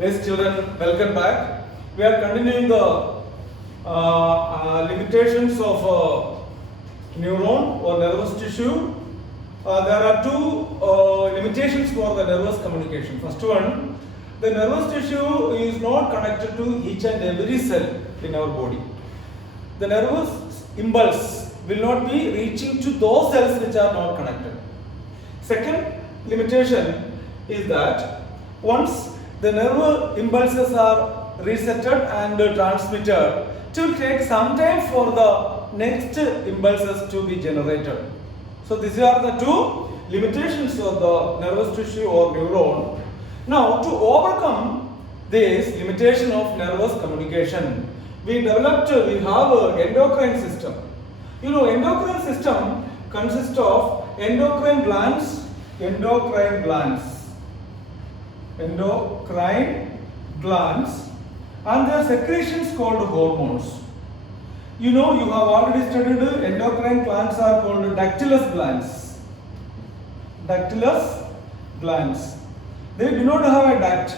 Yes, children, welcome back. We are continuing the limitations of neuron or nervous tissue. There are two limitations for the nervous communication. First one, the nervous tissue is not connected to each and every cell in our body. The nervous impulse will not be reaching to those cells which are not connected. Second limitation is that once the nerve impulses are resetted and transmitted, it will take some time for the next impulses to be generated. So these are the two limitations of the nervous tissue or neuron. Now to overcome this limitation of nervous communication, we have an endocrine system. You know, endocrine system consists of endocrine glands and their secretions called hormones. You know, you have already studied endocrine glands are called dactylous glands. They do not have a duct.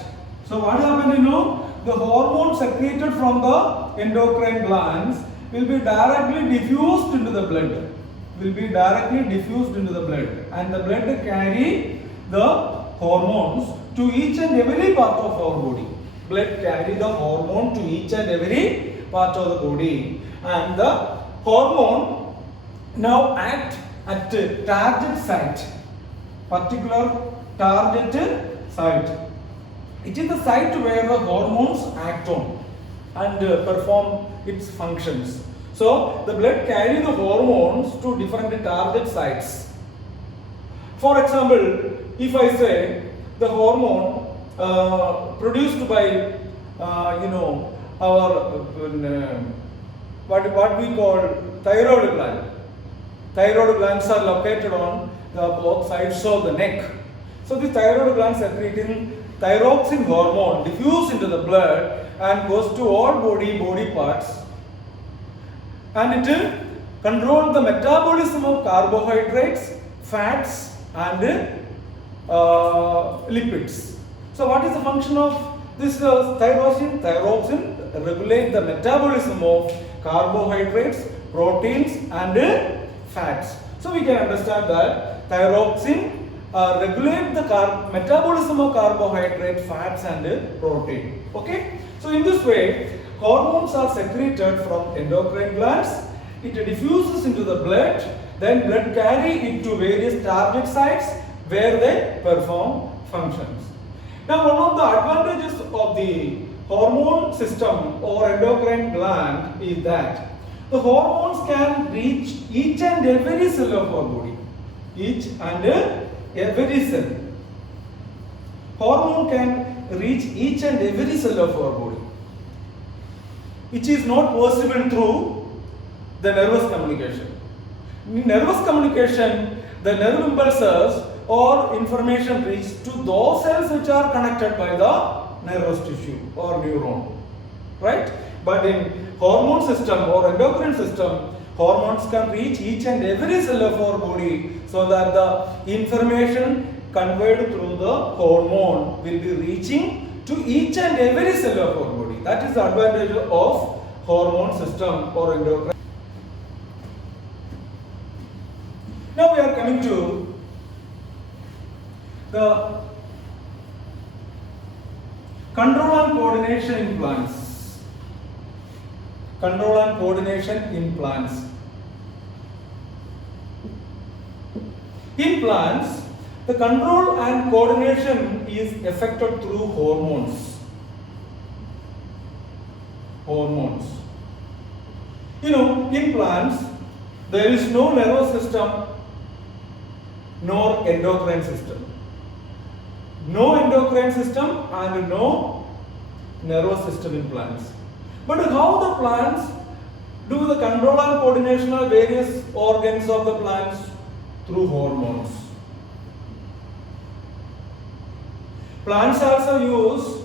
So what happened, you know, the hormones secreted from the endocrine glands will be directly diffused into the blood. And the blood carry the hormones to each and every part of our body. Blood carry the hormone to each and every part of the body. And the hormone now act at target site, particular target site. It is the site where the hormones act on and perform its functions. So the blood carry the hormones to different target sites. For example, if I say the hormone produced by our what we call thyroid gland. Thyroid glands are located on the both sides of the neck. So the thyroid glands secreting thyroxine hormone diffuse into the blood and goes to all body parts, and it controls the metabolism of carbohydrates, fats and lipids. So what is the function of this thyroxine? Thyroxine regulate the metabolism of carbohydrates, proteins and fats. So we can understand that thyroxine regulate the metabolism of carbohydrate, fats and protein. Okay. So in this way, hormones are secreted from endocrine glands. It diffuses into the blood. Then blood carry it to various target sites where they perform functions. Now one of the advantages of the hormone system or endocrine gland is that the hormones can reach each and every cell of our body. Each and every cell. Hormone can reach each and every cell of our body. It is not possible through the nervous communication. In nervous communication, the nerve impulses or information reach to those cells which are connected by the nervous tissue or neuron, right? But in hormone system or endocrine system, hormones can reach each and every cell of our body, so that the information conveyed through the hormone will be reaching to each and every cell of our body. That is the advantage of hormone system or endocrine. Now we are coming to the control and coordination in plants. Control and coordination in plants. In plants, the control and coordination is effected through hormones. You know, in plants, there is no nervous system nor endocrine system. No endocrine system and no nervous system in plants. But how the plants do the control and coordination of various organs of the plants? Through hormones. Plants also use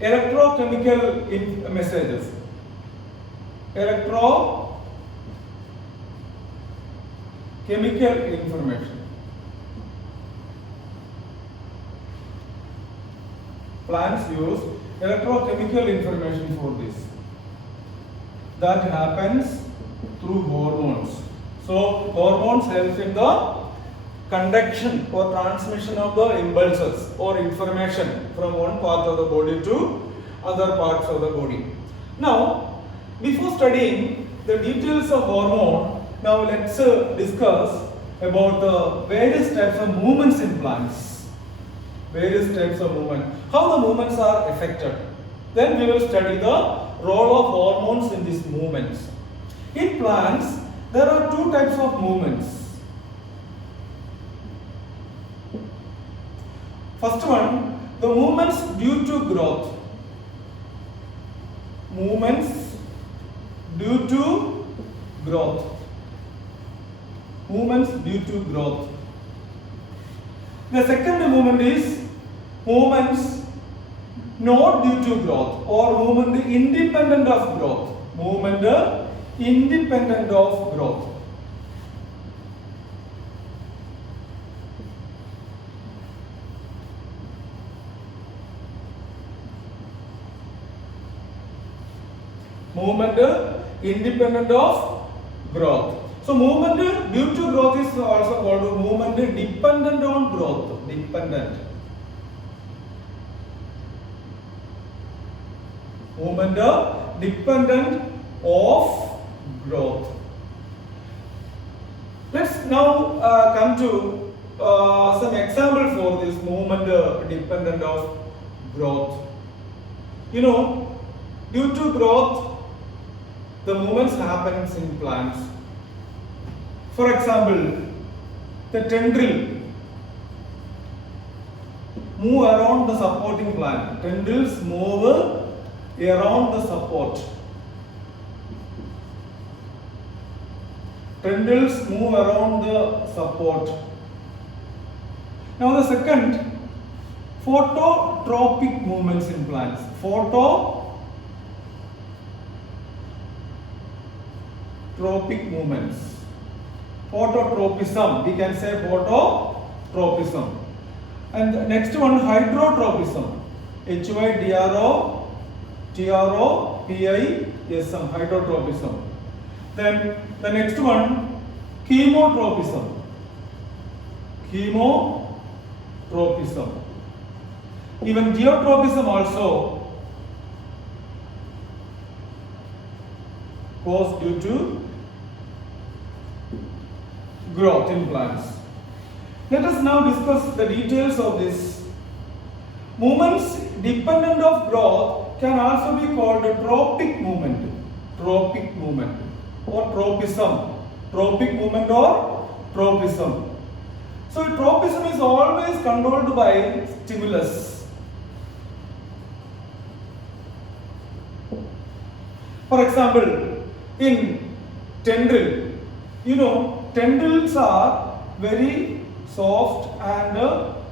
electrochemical messages. Electrochemical information. Plants use electrochemical information for this. That happens through hormones. So hormones help in the conduction or transmission of the impulses or information from one part of the body to other parts of the body. Now, before studying the details of hormone, now let's discuss about the various types of movements in plants. Various types of movement. How the movements are affected. Then we will study the role of hormones in these movements. In plants, there are two types of movements. First one, the movements due to growth. Movements due to growth. Movements due to growth. The second movement is movements not due to growth or movement independent of growth. Movement independent of growth. Movement independent of growth. So movement due to growth is also called movement dependent on growth. Dependent. Movement dependent of growth. Let's now come to some example for this movement dependent of growth. You know, due to growth, the movements happens in plants. For example, the tendril move around the supporting plant. Tendrils move around the support. Tendrils move around the support. Now the second, phototropic movements in plants. Phototropic movements. Phototropism, we can say phototropism. And the next one, hydrotropism. Hydrotropism, hydrotropism. Then the next one, chemotropism. Chemotropism. Even geotropism also goes due to growth in plants. Let us now discuss the details of this. Movements dependent of growth can also be called a tropic movement. Tropic movement or tropism. Tropic movement or tropism. So tropism is always controlled by stimulus. For example, in tendril, you know, tendrils are very soft and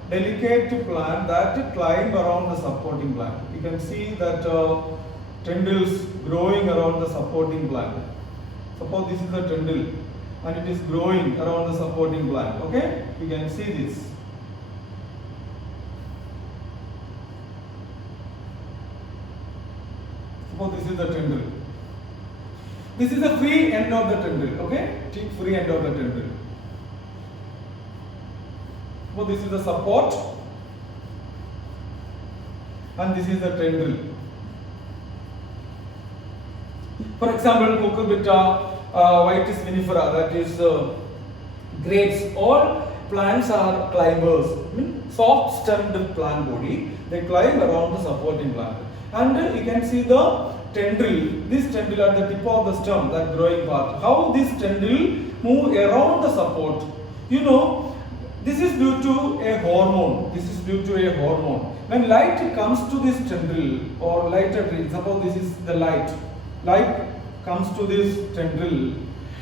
delicate plant that climb around the supporting plant. You can see that tendrils growing around the supporting plant. Suppose this is the tendril and it is growing around the supporting plant. Okay, you can see this. Suppose this is the tendril. This is the free end of the tendril. Okay, take free end of the tendril. So this is the support and this is the tendril. For example, cucurbita, Vitis vinifera, that is grapes. All plants are climbers. Soft stemmed plant body. They climb around the supporting plant. And you can see the tendril. This tendril at the tip of the stem, that growing part. How this tendril move around the support. You know, this is due to a hormone. This is due to a hormone. When light comes to this tendril or light, suppose this is the light. Light comes to this tendril.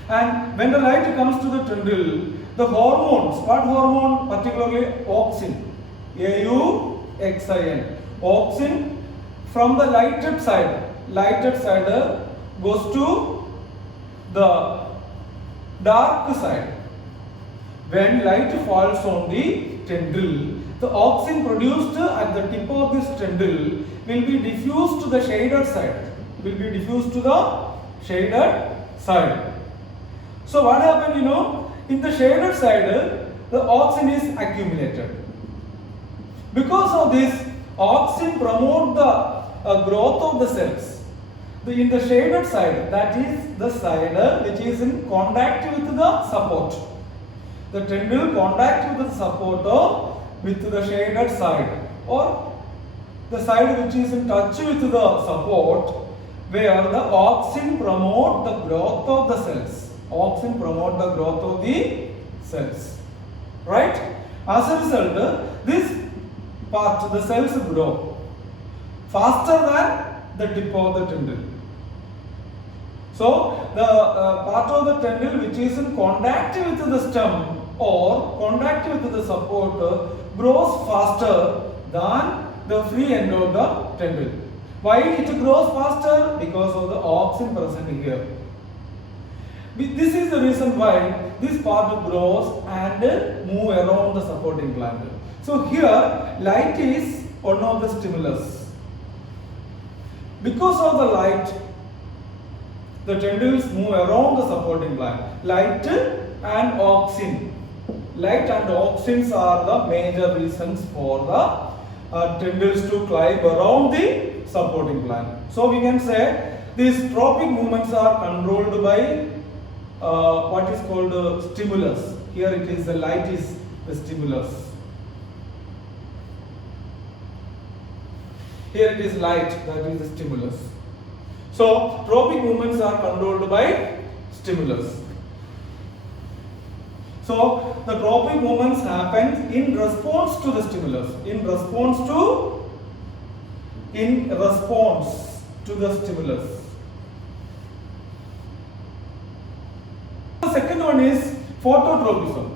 And when the light comes to the tendril, the hormones, what hormone? Particularly auxin. AUXIN. Auxin from the lighted side goes to the dark side. When light falls on the tendril, the auxin produced at the tip of this tendril will be diffused to the shaded side. Will be diffused to the shaded side. So what happened, in the shaded side, the auxin is accumulated. Because of this, auxin promote the growth of the cells. In the shaded side, that is the side which is in contact with the support. The tendril contact with the supporter with the shaded side, or the side which is in touch with the support, where the auxin promote the growth of the cells. Auxin promote the growth of the cells. Right? As a result, this part, the cells grow faster than the tip of the tendril. So, the part of the tendril which is in contact with the stem or contact with the support grows faster than the free end of the tendril. Why it grows faster? Because of the auxin present here. This is the reason why this part grows and move around the supporting gland. So here light is one of the stimulus. Because of the light, the tendrils move around the supporting gland. Light and auxin. Light and auxins are the major reasons for the tendrils to climb around the supporting gland. So we can say these tropic movements are controlled by what is called stimulus. Here it is the light is the stimulus. Here it is light, that is the stimulus. So tropic movements are controlled by stimulus. So the tropic movements happen in response to the stimulus. In response to the stimulus. The second one is phototropism.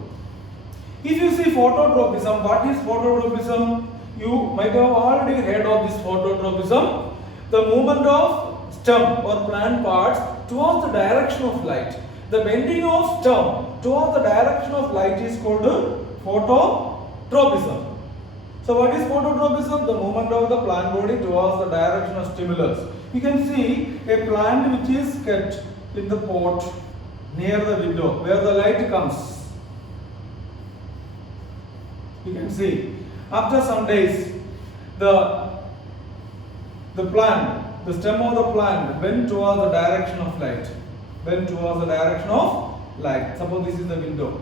If you see phototropism, what is phototropism? You might have already heard of this phototropism. The movement of stem or plant parts towards the direction of light. The bending of stem towards the direction of light is called phototropism. So what is phototropism? The movement of the plant body towards the direction of stimulus. You can see a plant which is kept in the pot near the window where the light comes. You can see after some days the plant, the stem of the plant bend towards the direction of light. Bend towards the direction of light. Suppose this is the window.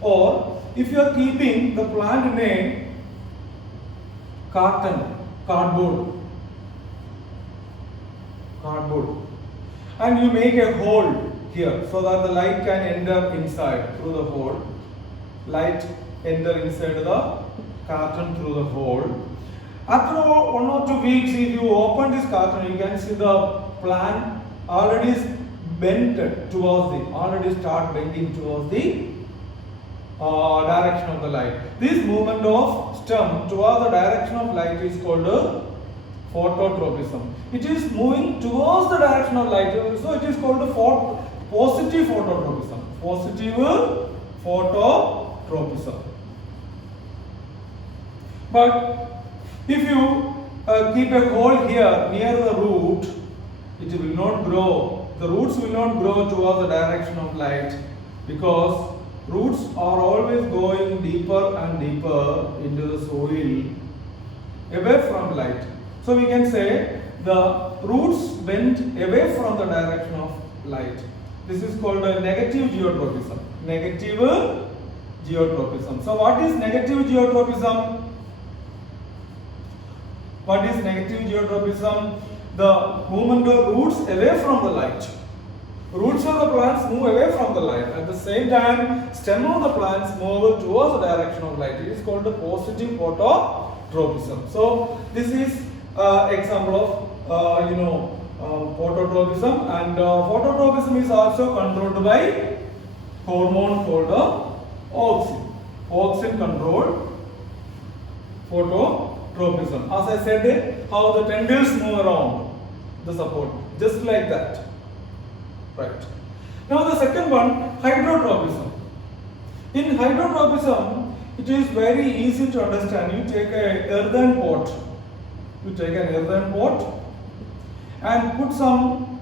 Or if you are keeping the plant in a cardboard, and you make a hole here so that the light can enter inside through the hole. Light enter inside the carton through the hole. After 1 or 2 weeks, if you open this carton, you can see the plant already is bent towards the, already start bending towards the direction of the light. This movement of stem towards the direction of light is called phototropism. It is moving towards the direction of light, so it is called positive phototropism. Positive phototropism. But if you keep a hole here near the root, it will not grow. The roots will not grow towards the direction of light because roots are always going deeper and deeper into the soil away from light. So we can say the roots bend away from the direction of light. This is called a negative geotropism. Negative geotropism. So what is negative geotropism? What is negative geotropism? The movement of roots away from the light. Roots of the plants move away from the light. At the same time, stem of the plants move towards the direction of light. It is called the positive phototropism. So this is example of phototropism, and phototropism is also controlled by hormone called auxin. Auxin controlled phototropism. As I said, how the tendrils move around the support, just like that. Right. Now the second one, hydrotropism. In hydrotropism, it is very easy to understand. You take a earthen pot. You take an earthen pot and put some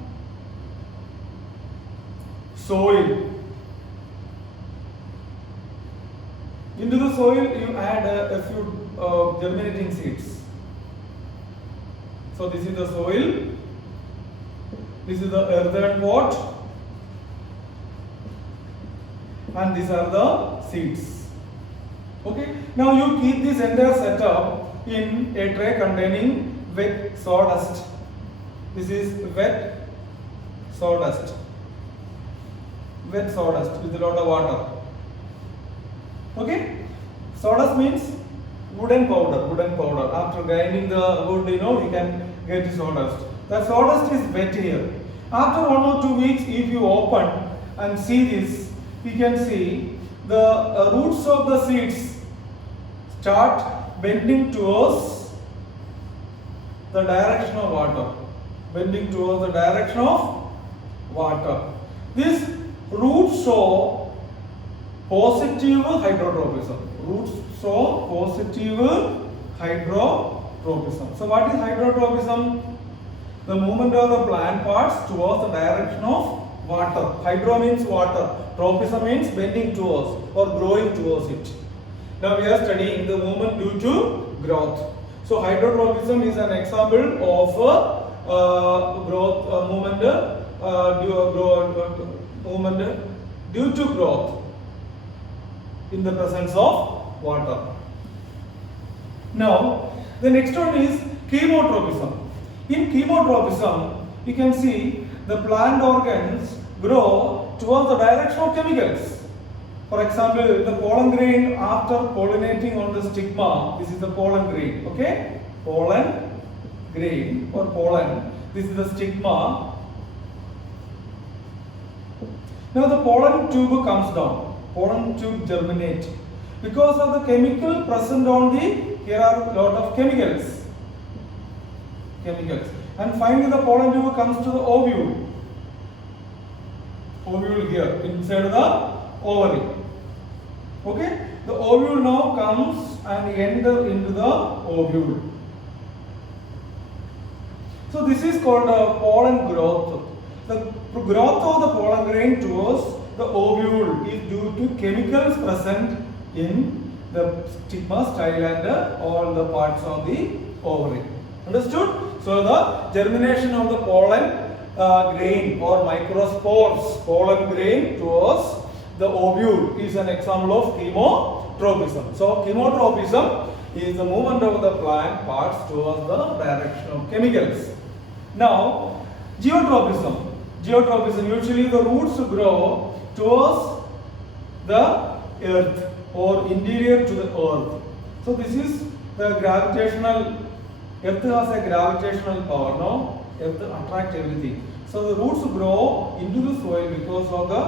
soil. Into the soil, you add a few germinating seeds. So this is the soil. This is the earthen pot. And these are the seeds. Okay. Now you keep this entire setup in a tray containing wet sawdust. This is wet sawdust. Wet sawdust with a lot of water. Okay. Sawdust means wooden powder. Wooden powder. After grinding the wood, you can get sawdust. The sawdust is wet here. After 1 or 2 weeks, if you open and see this, you can see the roots of the seeds start bending towards the direction of water. Bending towards the direction of water. These roots show positive hydrotropism. Roots show positive hydrotropism. So what is hydrotropism? The movement of the plant parts towards the direction of water. Hydro means water. Tropism means bending towards or growing towards it. Now we are studying the movement due to growth. So hydrotropism is an example of growth movement due to growth in the presence of water. Now the next one is chemotropism. In chemotropism, you can see the plant organs grow towards the direction of chemicals. For example, the pollen grain after pollinating on the stigma, this is the pollen grain, okay? Pollen grain or pollen, this is the stigma. Now the pollen tube comes down, pollen tube germinate. Because of the chemical present on the, here are a lot of chemicals. And finally the pollen tube comes to the ovule. Ovule here, inside the ovary. Okay? The ovule now comes and enter into the ovule. So this is called pollen growth. The growth of the pollen grain towards the ovule is due to chemicals present in the stigma, style and all the parts of the ovary. Understood? So the germination of the pollen grain or microspores, pollen grain towards the ovule is an example of chemotropism. So chemotropism is the movement of the plant parts towards the direction of chemicals. Now geotropism. Geotropism, usually the roots grow towards the earth or interior to the earth. So this is the gravitational. Earth has a gravitational power, no? Earth attracts everything. So the roots grow into the soil because of the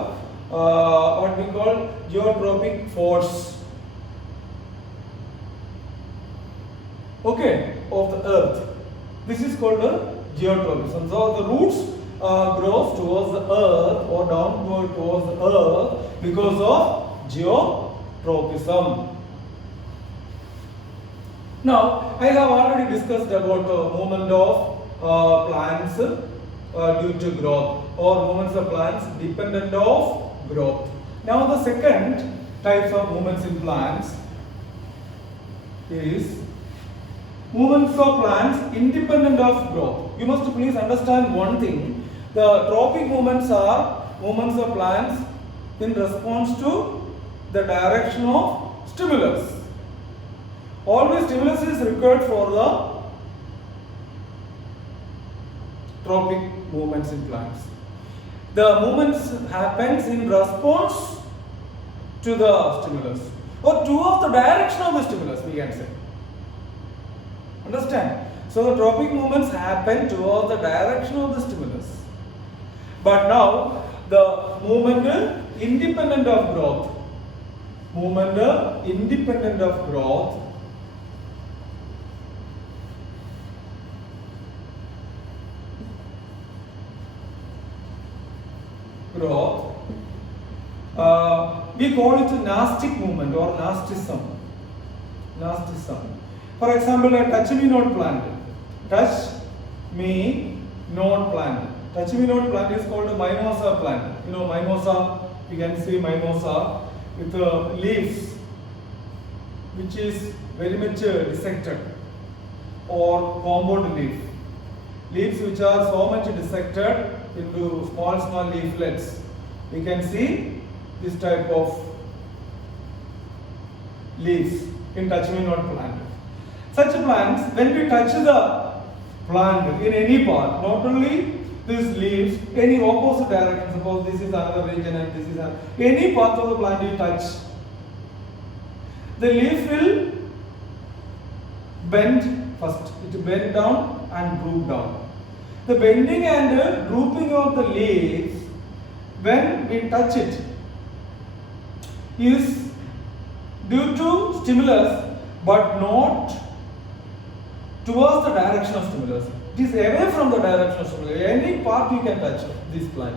what we call geotropic force. Okay, of the earth. This is called geotropism. So the roots grows towards the earth or downward towards the earth because of geotropism. Now, I have already discussed about movement of plants due to growth or movements of plants dependent of growth. Now, the second types of movements in plants is movements of plants independent of growth. You must please understand one thing. The trophic movements are movements of plants in response to the direction of stimulus. Always stimulus is required for the trophic movements in plants. The movements happens in response to the stimulus or towards the direction of the stimulus, we can say. Understand? So the trophic movements happen towards the direction of the stimulus. But now the movement independent of growth. Movement independent of growth. We call it a nastic movement or nastism. nastism. For example, a touch me not plant. Touch me not plant. Touch me not plant is called a mimosa plant. You know mimosa, you can see mimosa with leaves which is very much dissected, or compound leaf. Leaves which are so much dissected into small leaflets. We can see this type of leaves in touch me not plant. Such plants, when we touch the plant in any part, not only these leaves, any opposite direction, suppose this is another region and this is any part of the plant you touch, the leaf will bend first. It will bend down and droop down. The bending and drooping of the leaves when we touch it is due to stimulus, but not towards the direction of stimulus. It is away from the direction of stimulus. Any part you can touch this plant.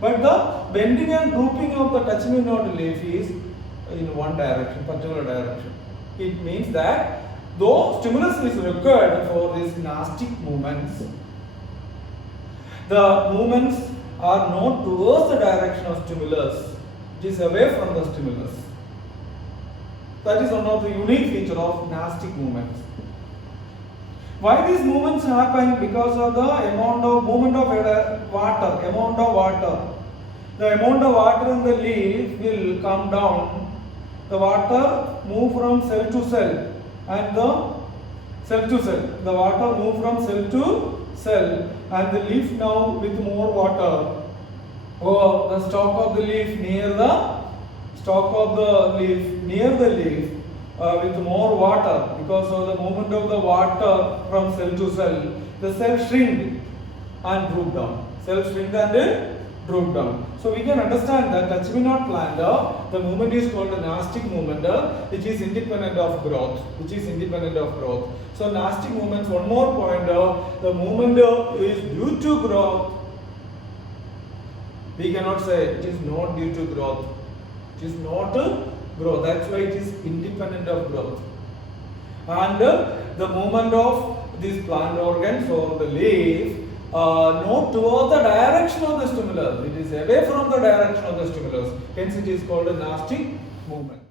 But the bending and drooping of the touch me not leaf is in one direction, particular direction. It means that though stimulus is required for these nastic movements, the movements are not towards the direction of stimulus. It is away from the stimulus. That is one of the unique feature of nastic movements. Why these movements happen? Because of the amount of movement of water, amount of water. The amount of water in the leaf will come down. The water move from cell to cell, and the cell to cell. The water move from cell to cell, and the leaf now with more water. Oh, the stalk of the leaf near the stalk of the leaf near the leaf with more water, because of the movement of the water from cell to cell, the cell shrink and droop down. Cell shrink and droop down. So we can understand that touch me not plant, the movement is called a nastic movement, which is independent of growth. Which is independent of growth. So nastic movements. One more point, the movement is due to growth. We cannot say it is not due to growth. It is not growth. That's why it is independent of growth. And the movement of these plant organs or the leaf not toward the direction of the stimulus. It is away from the direction of the stimulus. Hence it is called a nastic movement.